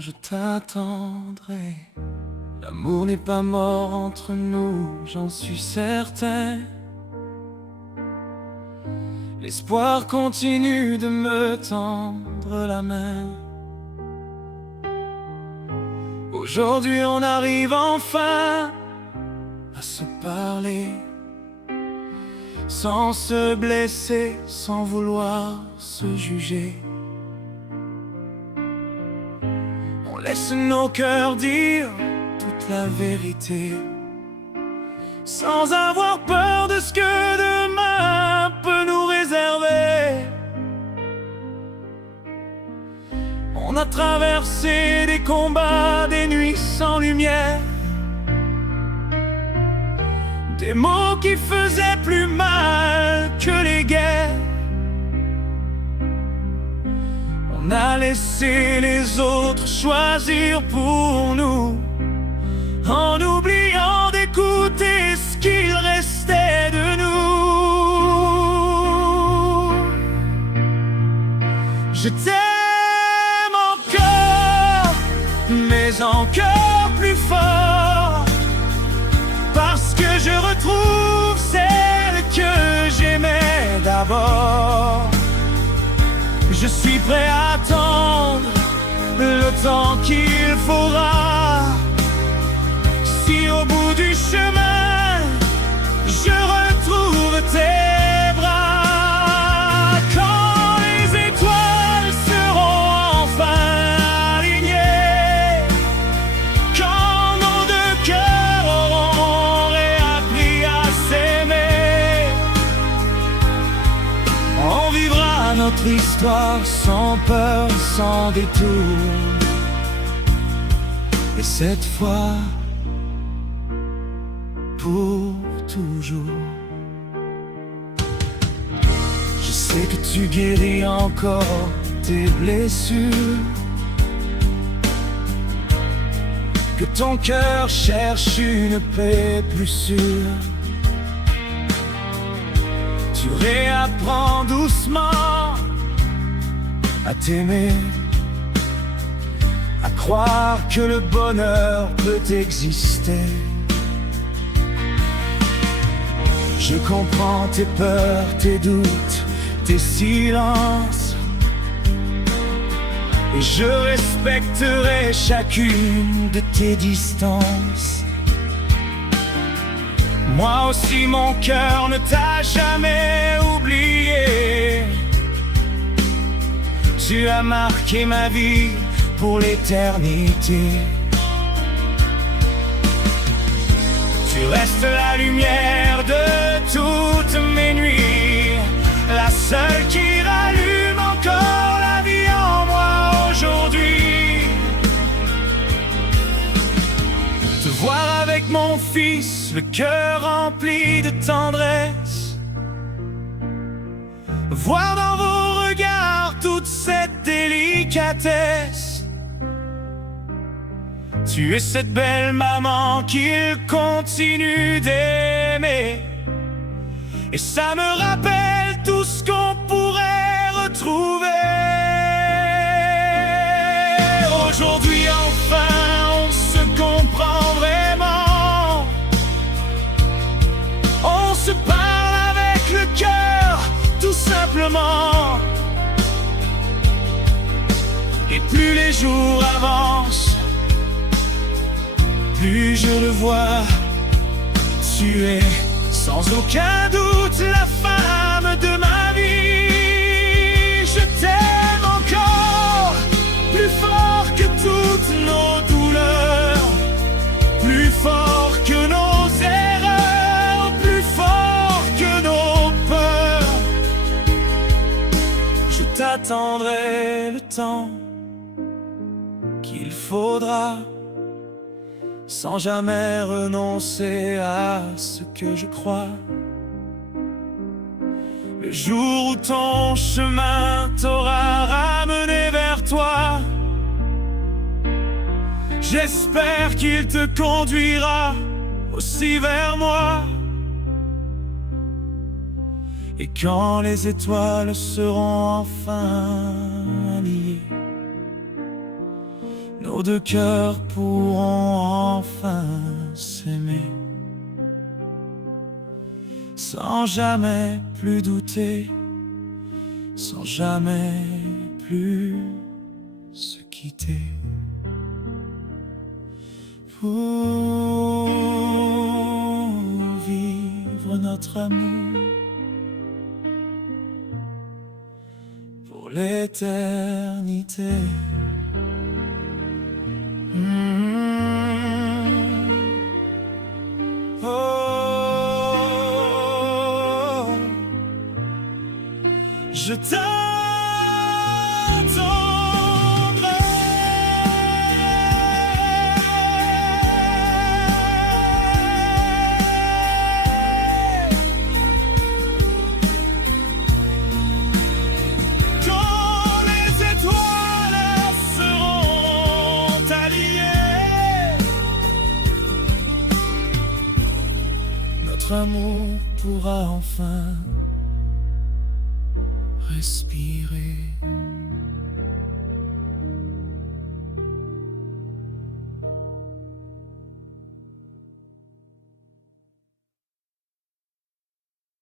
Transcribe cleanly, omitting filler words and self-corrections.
Je t'attendrai. L'amour n'est pas mort entre nous, j'en suis certain. L'espoir continue de me tendre la main. Aujourd'hui on arrive enfin à se parler, sans se blesser, sans vouloir se juger. On laisse nos cœurs dire toute la vérité, sans avoir peur de ce que demain peut nous réserver. On a traversé des combats, des nuits sans lumière, des mots qui faisaient plus mal que les guerres. On a laissé les autres choisir pour nous, en oubliant d'écouter ce qu'il restait de nous. Je t'aime encore, mais encore plus fort, parce que je retrouve celle que j'aimais d'abord. Je suis prêt à attendre le temps qu'il faudra, si au bout du chemin je retrouve tes bras. Quand les étoiles seront enfin alignées, quand nos deux cœurs auront réappris à s'aimer, on vivra notre histoire sans peur, sans détour. Et cette fois, pour toujours. Je sais que tu guéris encore tes blessures, que ton cœur cherche une paix plus sûre. Tu réapprends doucement à t'aimer, à croire que le bonheur peut exister. Je comprends tes peurs, tes doutes, tes silences, et je respecterai chacune de tes distances. Moi aussi mon cœur ne t'a jamais oublié. Tu as marqué ma vie pour l'éternité. Tu restes la lumière de toutes mes nuits, la seule qui rallume encore la vie en moi aujourd'hui. Te voir avec mon fils, le cœur rempli de tendresse, voir dans vos regards toute cette délicatesse. Tu es cette belle maman qu'il continue d'aimer, et ça me rappelle tout ce qu'on pourrait retrouver. Aujourd'hui enfin on se comprend vraiment, on se parle avec le cœur tout simplement. Et plus les jours avancent, plus je le vois, tu es sans aucun doute la femme de ma vie. Je t'aime encore, plus fort que toutes nos douleurs, plus fort que nos erreurs, plus fort que nos peurs. Je t'attendrai le temps qu'il faudra, sans jamais renoncer à ce que je crois. Le jour où ton chemin t'aura ramené vers toi, j'espère qu'il te conduira aussi vers moi. Et quand les étoiles seront enfin alignées, nos deux cœurs pourront enfin s'aimer, sans jamais plus douter, sans jamais plus se quitter. Pour vivre notre amour pour l'éternité. Oh, je t'attendrai. Quand les étoiles seront alignées, notre amour pourra enfin respirer.